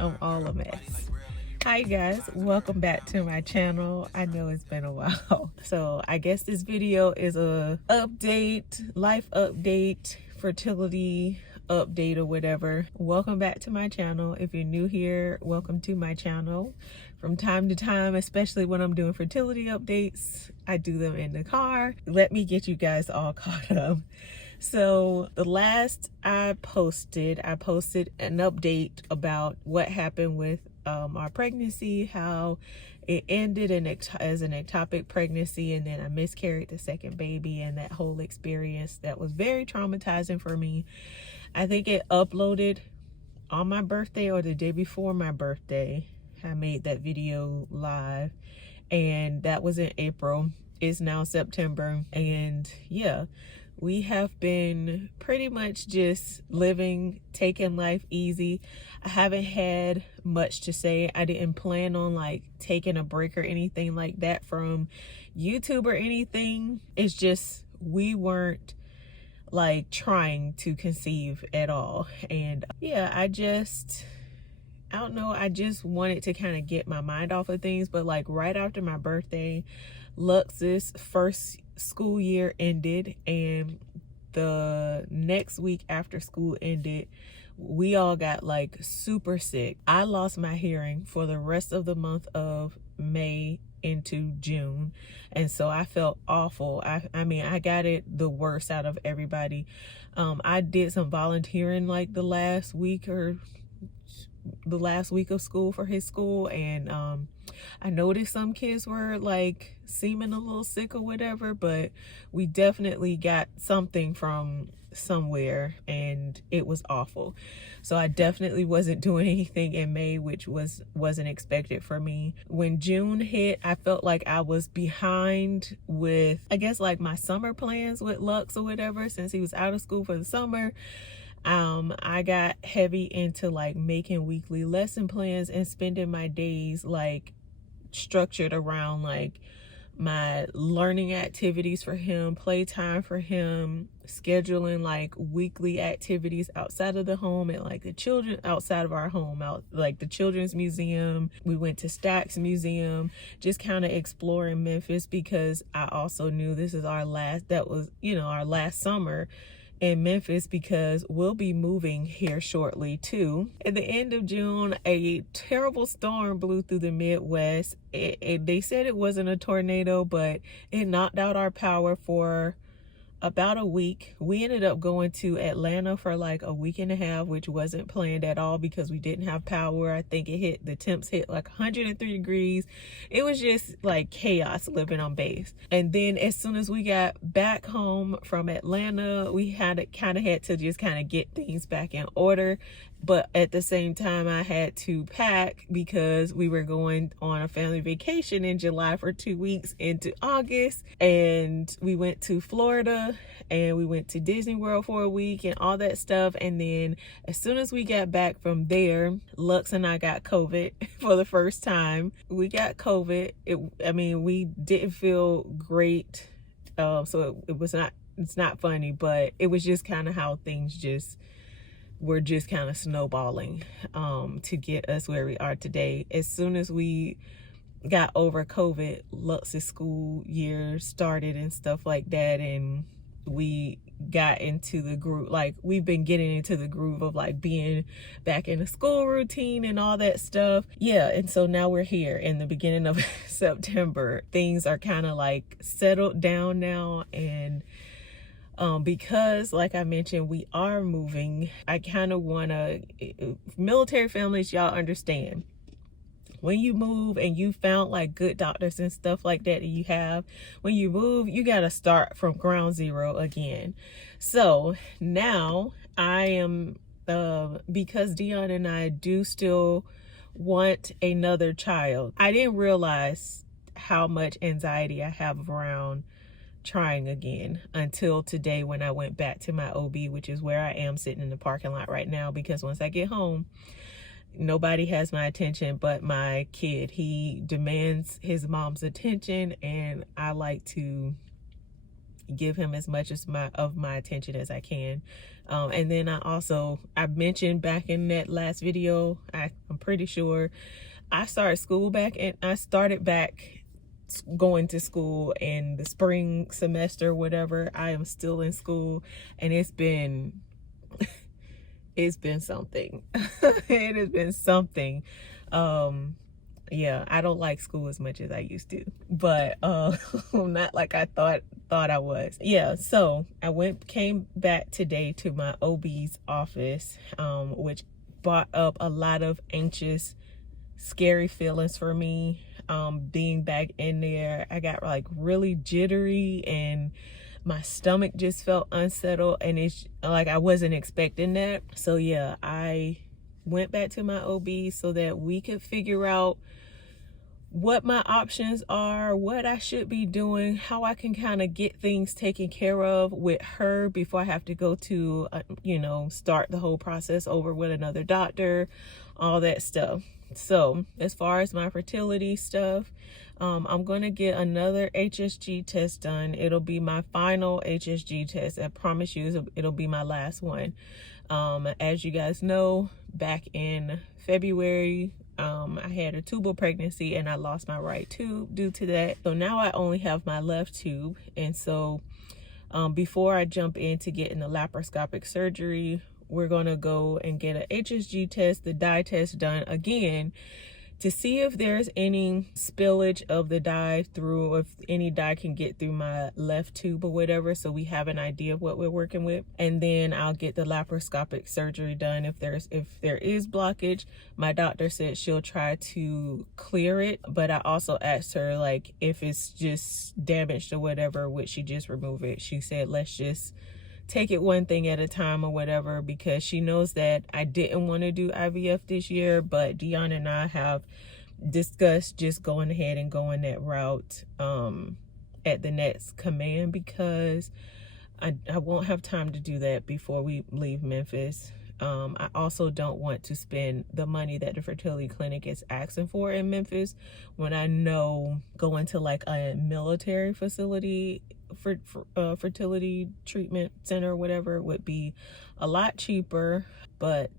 I'm all a mess. Hi guys, welcome back to my channel. I know it's been a while. So I guess this video is a update, life update, fertility update or whatever. Welcome back to my channel. If you're new here, welcome to my channel. From time to time, especially when I'm doing fertility updates, I do them in the car. Let me get you guys all caught up. So the last I posted an update about what happened with our pregnancy, how it ended as an ectopic pregnancy, and then I miscarried the second baby, and that whole experience that was very traumatizing for me. I think it uploaded on my birthday or the day before my birthday. I made that video live, and that was in April. It's now September, and yeah, we have been pretty much just living, taking life easy. I haven't had much to say. I didn't plan on like taking a break or anything like that from YouTube or anything. It's just we weren't like trying to conceive at all. And yeah, I don't know, I just wanted to kind of get my mind off of things. But like right after my birthday, Lux's first school year ended, and the next week after school ended, we all got like super sick. I lost my hearing for the rest of the month of May into June, and so I felt awful. I mean, I got it the worst out of everybody. I did some volunteering like the last week of school for his school, and I noticed some kids were like seeming a little sick or whatever, but we definitely got something from somewhere, and it was awful. So I definitely wasn't doing anything in May, which wasn't expected for me. When June hit, I felt like I was behind with, I guess, like my summer plans with Lux or whatever, since he was out of school for the summer. I got heavy into like making weekly lesson plans and spending my days like structured around like my learning activities for him, playtime for him, scheduling like weekly activities outside of the home and like the children outside of our home, out like the children's museum. We went to Stax Museum, just kind of exploring Memphis, because I also knew this is our last summer in Memphis, because we'll be moving here shortly too. At the end of June, a terrible storm blew through the Midwest. They said it wasn't a tornado, but it knocked out our power for about a week. We ended up going to Atlanta for like a week and a half, which wasn't planned at all because we didn't have power. I think the temps hit like 103 degrees. It was just like chaos living on base. And then as soon as we got back home from Atlanta, we had to just get things back in order. But at the same time, I had to pack because we were going on a family vacation in July for 2 weeks into August. And we went to Florida and we went to Disney World for a week and all that stuff. And then as soon as we got back from there, Lux and I got COVID for the first time. We got COVID. We didn't feel great. So it's not funny, but it was just kind of how things were just kind of snowballing to get us where we are today. As soon as we got over COVID, Lux's school year started and stuff like that, and we got into the groove. Like, we've been getting into the groove of like being back in the school routine and all that stuff. Yeah, and so now we're here in the beginning of September. Things are kind of like settled down now, and because like I mentioned, we are moving. I kind of want to, military families, y'all understand, when you move and you found like good doctors and stuff like that when you move, you got to start from ground zero again. So now I am, because Dion and I do still want another child. I didn't realize how much anxiety I have around trying again until today, when I went back to my OB, which is where I am sitting in the parking lot right now, because once I get home, nobody has my attention but my kid. He demands his mom's attention, and I like to give him as much as of my attention as I can. And then I mentioned back in that last video, I'm pretty sure I started back going to school in the spring semester, whatever. I am still in school, and it's been something. It has been something. Yeah, I don't like school as much as I used to, but not like I thought I was. Yeah, so I came back today to my OB's office, which brought up a lot of anxious, scary feelings for me. Being back in there, I got like really jittery, and my stomach just felt unsettled, and it's like I wasn't expecting that. So yeah, I went back to my OB so that we could figure out what my options are, what I should be doing, how I can kind of get things taken care of with her before I have to go to, start the whole process over with another doctor, all that stuff. So as far as my fertility stuff, I'm going to get another HSG test done. It'll be my final HSG test. I promise you it'll be my last one. As you guys know, back in February, I had a tubal pregnancy and I lost my right tube due to that. So now I only have my left tube. And so before I jump into getting the laparoscopic surgery, we're going to go and get an HSG test, the dye test done again, to see if there's any spillage of the dye through, if any dye can get through my left tube or whatever, so we have an idea of what we're working with. And then I'll get the laparoscopic surgery done. If there is blockage, my doctor said she'll try to clear it, but I also asked her, like, if it's just damaged or whatever, would she just remove it? She said, let's just take it one thing at a time or whatever, because she knows that I didn't want to do IVF this year, but Dion and I have discussed just going ahead and going that route at the next command, because I won't have time to do that before we leave Memphis. I also don't want to spend the money that the fertility clinic is asking for in Memphis when I know going to like a military facility for fertility treatment center or whatever would be a lot cheaper. But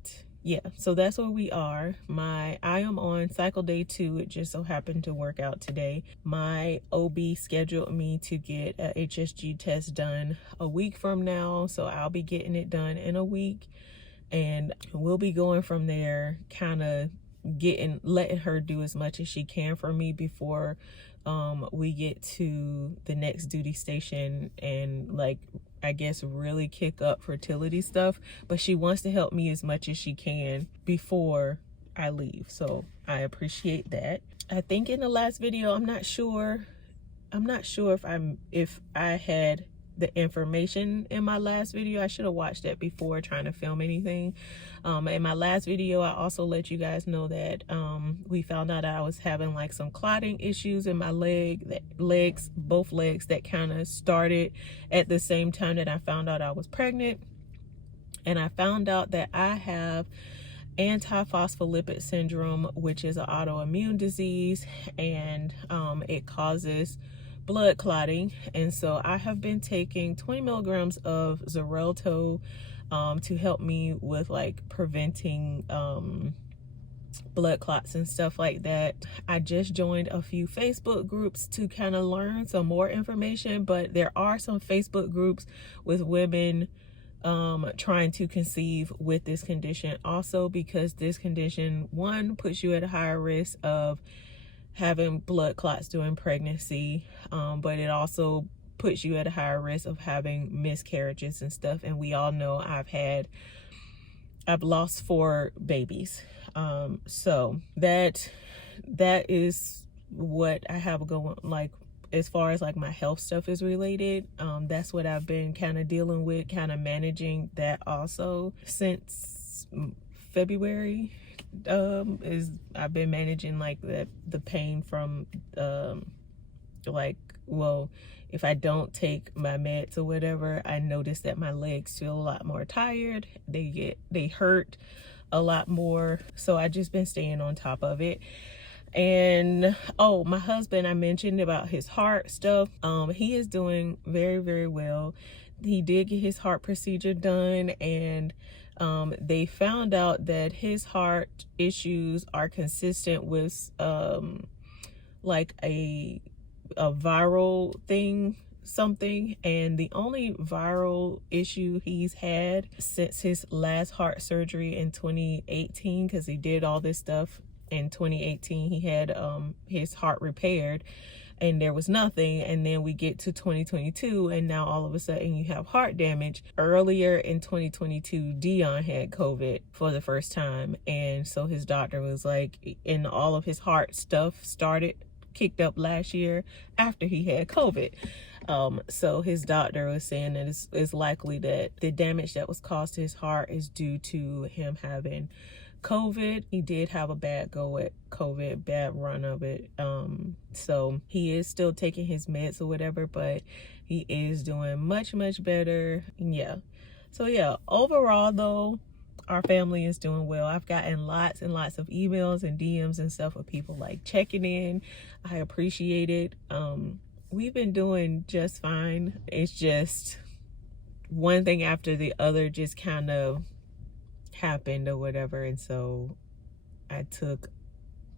yeah, so that's where we are. I am on cycle day 2. It just so happened to work out today. My OB scheduled me to get a HSG test done a week from now, so I'll be getting it done in a week, and we'll be going from there, kind of letting her do as much as she can for me before we get to the next duty station and, like, I guess really kick up fertility stuff. But she wants to help me as much as she can before I leave, so I appreciate that. I think in the last video, I'm not sure if I had the information in my last video. I should have watched that before trying to film anything. In my last video, I also let you guys know that we found out I was having like some clotting issues in my both legs that kind of started at the same time that I found out I was pregnant. And I found out that I have antiphospholipid syndrome, which is an autoimmune disease, and it causes blood clotting. And so I have been taking 20 milligrams of Xarelto to help me with like preventing blood clots and stuff like that. I just joined a few Facebook groups to kind of learn some more information, but there are some Facebook groups with women trying to conceive with this condition also, because this condition, one, puts you at a higher risk of having blood clots during pregnancy, but it also puts you at a higher risk of having miscarriages and stuff. And we all know I've lost 4 babies, so that is what I have going, like, as far as like my health stuff is related. That's what I've been kind of dealing with, kind of managing that also since February. I've been managing like the pain from if I don't take my meds or whatever, I notice that my legs feel a lot more tired. They hurt a lot more. So I just been staying on top of it. And oh, my husband, I mentioned about his heart stuff. He is doing very, very well. He did get his heart procedure done, and they found out that his heart issues are consistent with like a viral thing, something. And the only viral issue he's had since his last heart surgery in 2018, because he did all this stuff in 2018, he had his heart repaired and there was nothing. And then we get to 2022 and now all of a sudden you have heart damage. Earlier in 2022, Dion had COVID for the first time, and so his doctor was like, and all of his heart stuff kicked up last year after he had COVID. So his doctor was saying that it's likely that the damage that was caused to his heart is due to him having COVID. He did have a bad go at COVID, bad run of it. So he is still taking his meds or whatever, but he is doing much, much better. Yeah. So yeah, overall though, our family is doing well. I've gotten lots and lots of emails and DMs and stuff of people like checking in. I appreciate it. We've been doing just fine. It's just one thing after the other just kind of happened or whatever, and so I took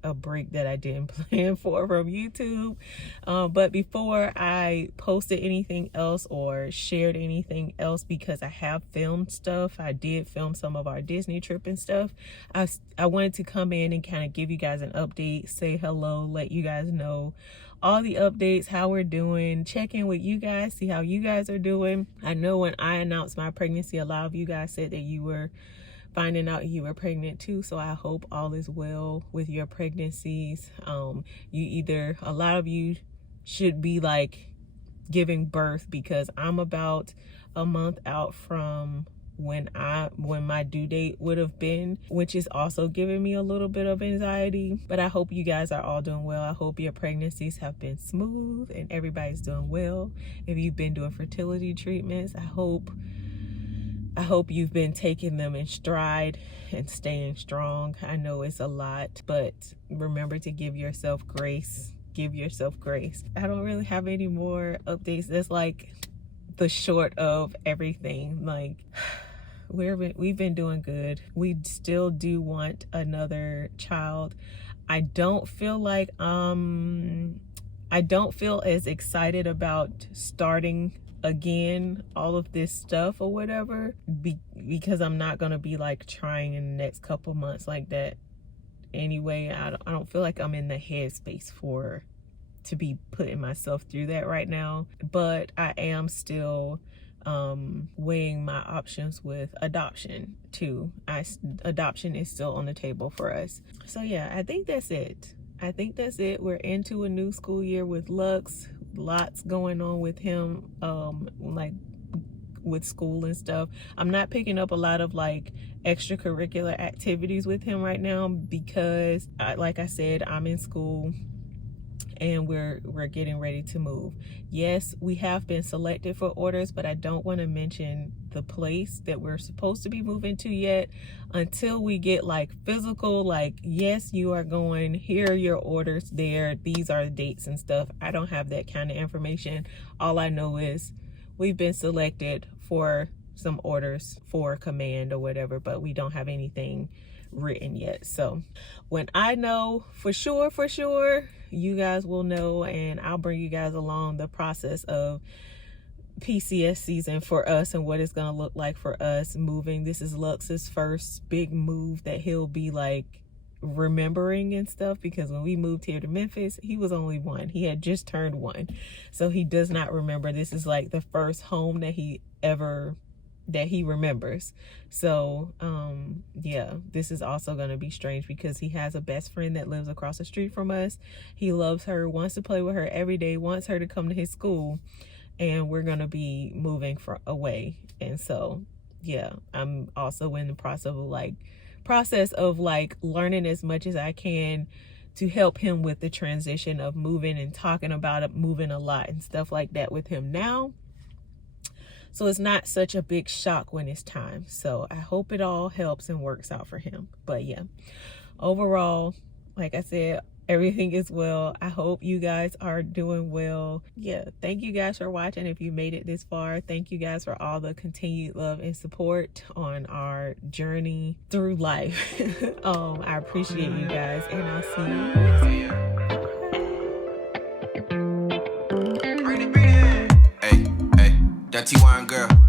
a break that I didn't plan for from YouTube. But before I posted anything else or shared anything else, because I have filmed stuff, I did film some of our Disney trip and stuff, I wanted to come in and kind of give you guys an update, say hello, let you guys know all the updates, how we're doing, check in with you guys, see how you guys are doing. I know when I announced my pregnancy, a lot of you guys said that you were finding out you were pregnant too, so I hope all is well with your pregnancies. A lot of you should be like giving birth, because I'm about a month out from when my due date would have been, which is also giving me a little bit of anxiety. But I hope you guys are all doing well. I hope your pregnancies have been smooth and everybody's doing well. If you've been doing fertility treatments, I hope you've been taking them in stride and staying strong. I know it's a lot, but remember to give yourself grace. Give yourself grace. I don't really have any more updates. That's like the short of everything. Like, we've been doing good. We still do want another child. I don't feel as excited about starting again all of this stuff or whatever, because I'm not gonna be like trying in the next couple months like that anyway. I don't feel like I'm in the headspace to be putting myself through that right now, but I am still weighing my options with adoption too. Adoption is still on the table for us. So yeah, I think that's it. We're into a new school year with Lux. Lots going on with him, like with school and stuff. I'm not picking up a lot of like extracurricular activities with him right now because like I said, I'm in school and we're getting ready to move. Yes, we have been selected for orders, but I don't want to mention the place that we're supposed to be moving to yet until we get like physical, like, yes, you are going, here are your orders there, these are the dates and stuff. I don't have that kind of information. All I know is we've been selected for some orders for command or whatever, but we don't have anything written yet. So when I know for sure, you guys will know, and I'll bring you guys along the process of PCS season for us and what it's gonna look like for us moving. This is Lux's first big move that he'll be like remembering and stuff, because when we moved here to Memphis, he was only 1. He had just turned 1, so he does not remember. This is like the first home that he remembers. So yeah, this is also going to be strange because he has a best friend that lives across the street from us. He loves her, wants to play with her every day, wants her to come to his school, and we're going to be moving away. And so yeah, I'm also in the process of learning as much as I can to help him with the transition of moving and talking about it, moving a lot and stuff like that with him now. So it's not such a big shock when it's time. So I hope it all helps and works out for him. But yeah, overall, like I said, everything is well. I hope you guys are doing well. Yeah, thank you guys for watching. If you made it this far, thank you guys for all the continued love and support on our journey through life. I appreciate you guys, and I'll see you next time. Hey, that T1 girl.